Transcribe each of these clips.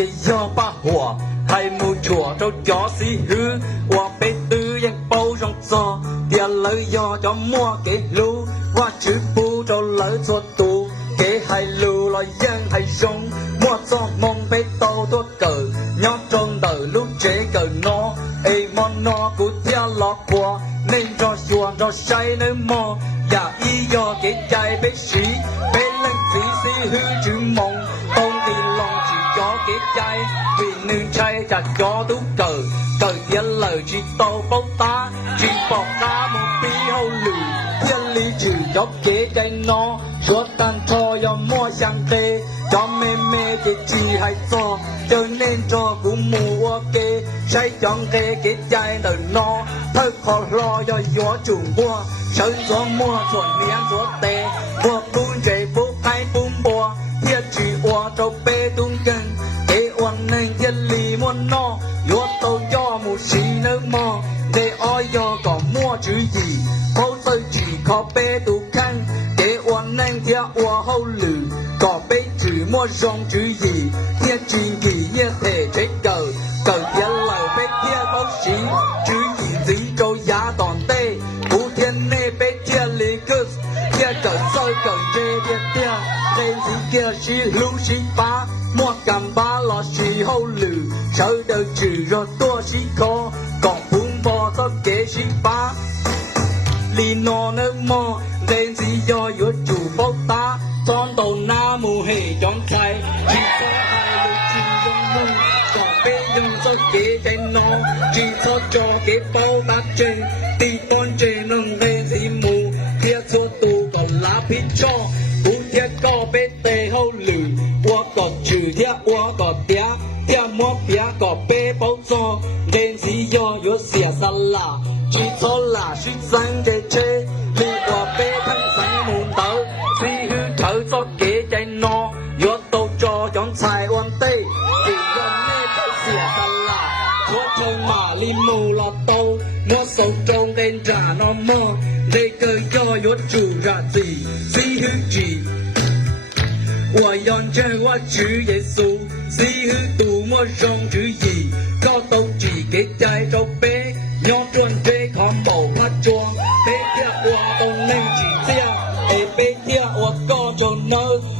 chỉ do ba hùa hay mù chùa trâu chó xí hư hoa bê tư yang bao trong gió tiền lời do cho mua cái lú hoa chữ bu trâu lời cho tù cái hay lú là yang hay rong mua cho mong bê tàu tốt cờ nhóc trong đời lúc chế cờ nó ê mong nó của theo lọt qua nên cho xuồng cho say nơi mò và y do cái trái bế sĩ bế lên phí xí hư chữ mong tông thì lòng chỉ cho cái trái vì nương chay chặt cho tú cờ cờ thiên lời chỉ tàu bốc ta chỉ bỏ ra một tí hâu lử thiên lý trừ cho kế cây nó suốt tan cho do mua sang tê cho mê mê cái chi hay cho cho nên cho cũng mùa kê say chọn cái trái đời nó thơ khó lo do gió trùng mua sớm gió mua chuẩn miếng gió tê mua bún chạy bút hay bún bò thiên chỉ hoa trâu bê tung cần kế oan nên thiên lý muôn no gió tàu do một xí nước mò để oi do có mua chữ gì khâu tư chỉ khó bê tu khăn kế oan nên thiên hoa hâu lử có bê chữ mua rong chữ gì thiên truyền kỳ như thể chết cờ cờ thiên lời bê thiên bốc xí chữ gì trâu giá toàn tê phú thiên nê bê thiên lý cơ thiên cờ sơi cờ chê thiên thiên tên gì kia xí lưu xí phá mua cầm ba lọ xí hâu lử sợ đời trừ rồi tua xí khó còn phun bò cho kế xí phá lì nọ nước mò tên gì do yếu chủ bốc ta con tàu na mù hề trong khai chỉ có hai lưu chim trong mông còn bê dùng cho kế tranh nó chỉ cho cái bao bát trên tì con trên nâng tên gì mù thiết số tù còn lá phít cho cũng thiết có bê tê hâu lử qua còn trừ thiết qua còn tía thiết mốt tía còn bê bao cho tên gì do yếu xỉa xa lạ chỉ cho là sức danh để chê đi qua bê thăng sáng mùn tớ xí hư thở cho kế chạy nó yếu tàu cho chọn xài oan tê vì gần nê cho xỉa xa lạ chúa thông mà li mù là tàu mua sầu trong tên trả nó mơ để cơ cho yếu chủ ra gì xí hư chỉ我让这我主耶穌，死去度我讓主義，高到自己在做悲，讓專這看無法裝，悲天我都能自家，會悲天我高做呢，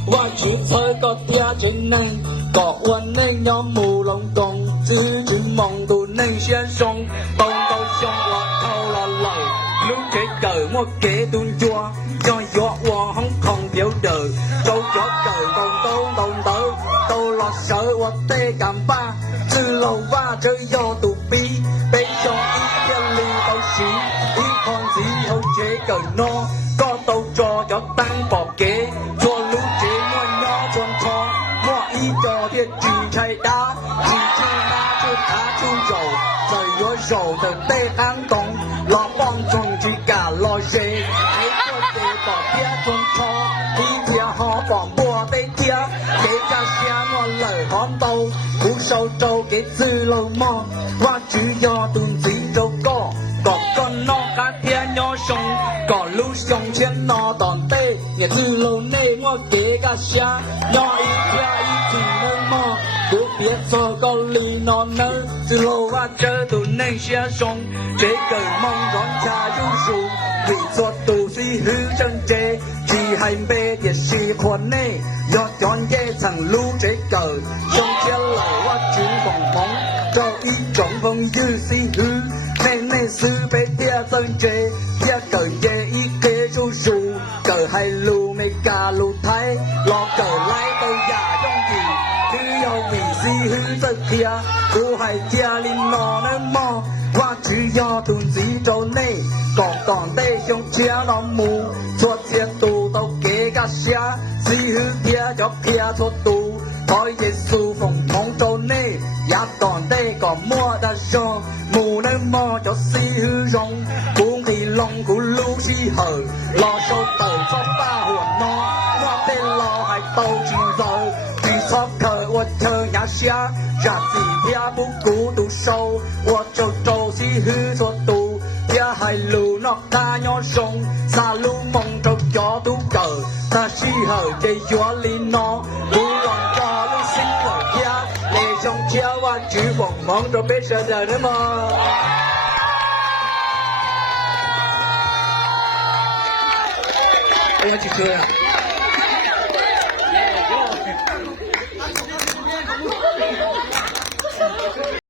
我主才個天真能，個我能讓無龍洞，自己夢都能先送，東到上我頭了流，lúc chế cờ我kế tuôn chua, cho gió我không không thiếu đời, châu gió cờ đồng tâu lọt sợ我tê cảm ba, từ lâu va chơi gió tụ bi, bên trong ý thiên lý tàu xí, ý con gì hậu chế cờ no, có tàu cho tăng bỏ kế, cho lúc chế mua nhỏ tròn cho, mua ý cho thiết chỉ chạy đá, chỉ chơi đá cho cá chu dầu, trời gió dầu từ tê an tổng, lo bom trong chỉ cả lo dê, ấy cho tê bỏ kia tròn cho, ý kia họ bỏ bùa tê kia, kế cha xe nó lời hóm tàu, cú sâu trâu kế dư lâu mò, hoa chữ do tuần dĩ trâu có con nó cá thia nhỏ sông, có lũ sông trên nó toàn tê, nghe dư lâu nê ngó kế ca xa, nhỏ ý kia ý chỉ nâng mò, cú biết cho con lì nó nơ, dư lâu hoa chơi tụ nâng xe sông, chế cờ mong đón cha ru ru, vì cho tụ si hư chân chê, chỉ hành bê thiệt si khuẩn nê, do chọn ghê thằng lũ chế cờ, trong chia lời hoa chữ vòng bóng, cho ý trọng vòng dư si hư, nên sư bê tia dân chê, tia cờ dê ý kế ru ru, cờ hay lù mê ca lù thái, lo cờ lái tàu giả trong gì, thứ yêu vì si hư dân kia, cô hay tia linh nò nâng mò, hoa chữ do tuần dĩ trâu nê, còn tê trong chia nó mù, suốt thiên tù tàu kế ca xa, si hư tia cho kia suốt tù, thôi Giê-xu phòng mong trâu nê, giá còn tê còn mua đã cho, mù nâng mò cho si hư rong, cũng thì lòng của lưu si hở, lo sâu tờ cho ba hồn nó tên lo hay tàu chỉ giờ, chỉ sót thở我chờ nhà xa, ra gì thia bú cú tù sâu,我trâu si hư cho tù, thia hay lù nó ta nhỏ sông, xa lù mong trâu cho tù cờ, ta si hở chê gió li nó, bú lòng cho lưu sinh của thia, 帮忙着被舍掉的吗？哎呀，去车呀！